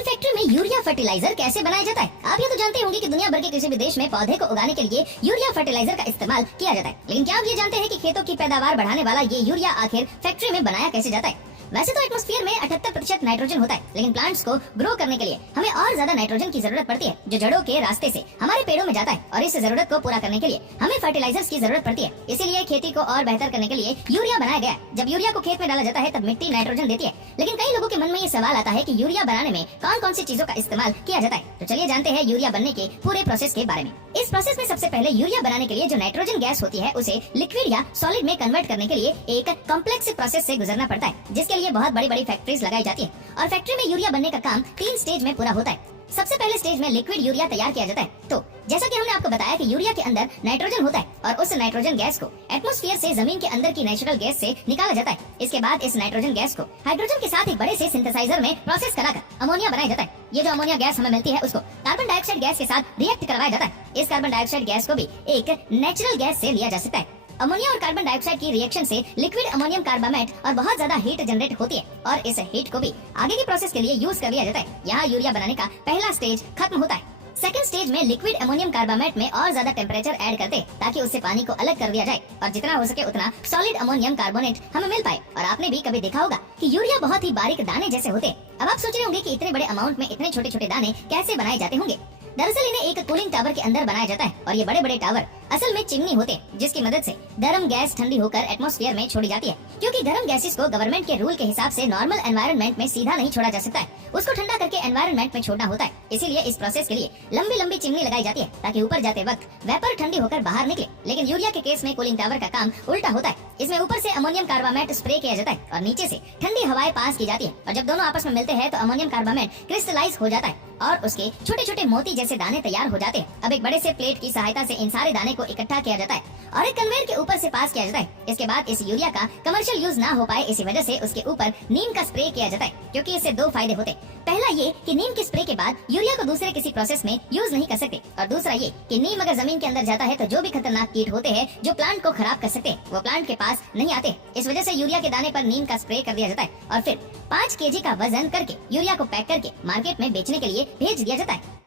आखिर फैक्ट्री में urea fertiliser कैसे बनाया जाता है? आप ये तो जानते होंगे कि दुनिया भर के किसी भी देश में पौधे को उगाने के लिए यूरिया फर्टिलाइजर का इस्तेमाल किया जाता है, लेकिन क्या आप ये जानते हैं कि खेतों की पैदावार बढ़ाने वाला ये यूरिया आखिर फैक्ट्री में बनाया कैसे जाता है? वैसे तो एटमॉस्फेयर में 78% नाइट्रोजन होता है, लेकिन प्लांट्स को ग्रो करने के लिए हमें और ज्यादा नाइट्रोजन की जरूरत पड़ती है, जो जड़ों के रास्ते से हमारे पेड़ों में जाता है, और इस जरूरत को पूरा करने के लिए हमें फर्टिलाइजर्स की जरूरत पड़ती है। इसीलिए खेती को और बेहतर करने के लिए यूरिया बनाया गया है। जब यूरिया को खेत में डाला जाता है तब मिट्टी नाइट्रोजन देती है, लेकिन कई लोगों के मन में ये सवाल आता है कि यूरिया बनाने में कौन कौन सी चीजों का इस्तेमाल किया जाता है। तो चलिए जानते हैं यूरिया बनने के पूरे प्रोसेस के बारे में। इस प्रोसेस में सबसे पहले यूरिया बनाने के लिए जो नाइट्रोजन गैस होती है उसे लिक्विड या सॉलिड में कन्वर्ट करने के लिए एक कॉम्प्लेक्स प्रोसेस से गुजरना पड़ता है, जिसके लिए बहुत बड़ी बड़ी फैक्ट्रीज लगाई जाती है। और फैक्ट्री में यूरिया बनने का काम 3 स्टेज में पूरा होता है। सबसे पहले स्टेज में लिक्विड यूरिया तैयार किया जाता है। तो जैसा कि हमने आपको बताया कि यूरिया के अंदर नाइट्रोजन होता है और उस नाइट्रोजन गैस को एटमॉस्फेयर से जमीन के अंदर की नेचुरल गैस से निकाला जाता है। इसके बाद इस नाइट्रोजन गैस को हाइड्रोजन के साथ एक बड़े से सिंथेसाइजर में प्रोसेस कराकर अमोनिया बनाया जाता है। ये जो अमोनिया गैस हमें मिलती है उसको कार्बन डाइऑक्साइड गैस के साथ रिएक्ट करवाया जाता है। इस कार्बन डाइऑक्साइड गैस को भी एक नेचुरल गैस से लिया जा सकता है। अमोनिया और कार्बन डाइऑक्साइड की रिएक्शन से लिक्विड अमोनियम कार्बामेट और बहुत ज्यादा हीट जनरेट होती है, और इस हीट को भी आगे की प्रोसेस के लिए यूज कर लिया जाता है। यहाँ यूरिया बनाने का पहला स्टेज खत्म होता है। सेकंड स्टेज में लिक्विड अमोनियम कार्बामेट में और ज्यादा टेम्परेचर ऐड करते हैं ताकि उससे पानी को अलग कर दिया जाए और जितना हो सके उतना सॉलिड अमोनियम कार्बोनेट हमें मिल पाए। और आपने भी कभी देखा होगा कि यूरिया बहुत ही बारीक दाने जैसे होते हैं। अब आप सोच रहे होंगे कि इतने बड़े अमाउंट में इतने छोटे छोटे दाने कैसे बनाए जाते होंगे। दरअसल इन्हें एक कूलिंग टावर के अंदर बनाया जाता है, और ये बड़े बड़े टावर असल में चिमनी होते हैं, जिसकी मदद से गर्म गैस ठंडी होकर एटमॉस्फेयर में छोड़ी जाती है। क्योंकि गर्म गैसेस को गवर्नमेंट के रूल के हिसाब से नॉर्मल एनवायरनमेंट में सीधा नहीं छोड़ा जा सकता है, उसको ठंडा करके एनवायरनमेंट में छोड़ना होता है। इसीलिए इस प्रोसेस के लिए लंबी लंबी चिमनी लगाई जाती है ताकि ऊपर जाते वक्त वेपर ठंडी होकर बाहर निकले। लेकिन यूरिया के केस में कूलिंग टावर का काम उल्टा होता है। इसमें ऊपर से अमोनियम कार्बामेट स्प्रे किया जाता है और नीचे से ठंडी हवाएं पास की जाती है, और जब दोनों आपस में मिलते हैं तो अमोनियम कार्बामेट क्रिस्टलाइज हो जाता है और उसके छोटे छोटे मोती जैसे दाने तैयार हो जाते हैं। अब एक बड़े से प्लेट की सहायता से इन सारे दाने को इकट्ठा किया जाता है और एक कन्वेयर के ऊपर से पास किया जाता है। इसके बाद इस यूरिया का कमर्शियल यूज ना हो पाए, इसी वजह से उसके ऊपर नीम का स्प्रे किया जाता है, क्योंकि इससे 2 फायदे होते हैं। पहला ये कि नीम के स्प्रे के बाद यूरिया को दूसरे किसी प्रोसेस में यूज नहीं कर सकते, और दूसरा ये कि नीम अगर जमीन के अंदर जाता है तो जो भी खतरनाक कीट होते हैं जो प्लांट को खराब कर सकते हैं वो प्लांट के पास नहीं आते। इस वजह से यूरिया के दाने पर नीम का स्प्रे कर दिया जाता है और फिर 5 kg का वजन करके यूरिया को पैक करके मार्केट में बेचने के लिए भेज दिया जाता है।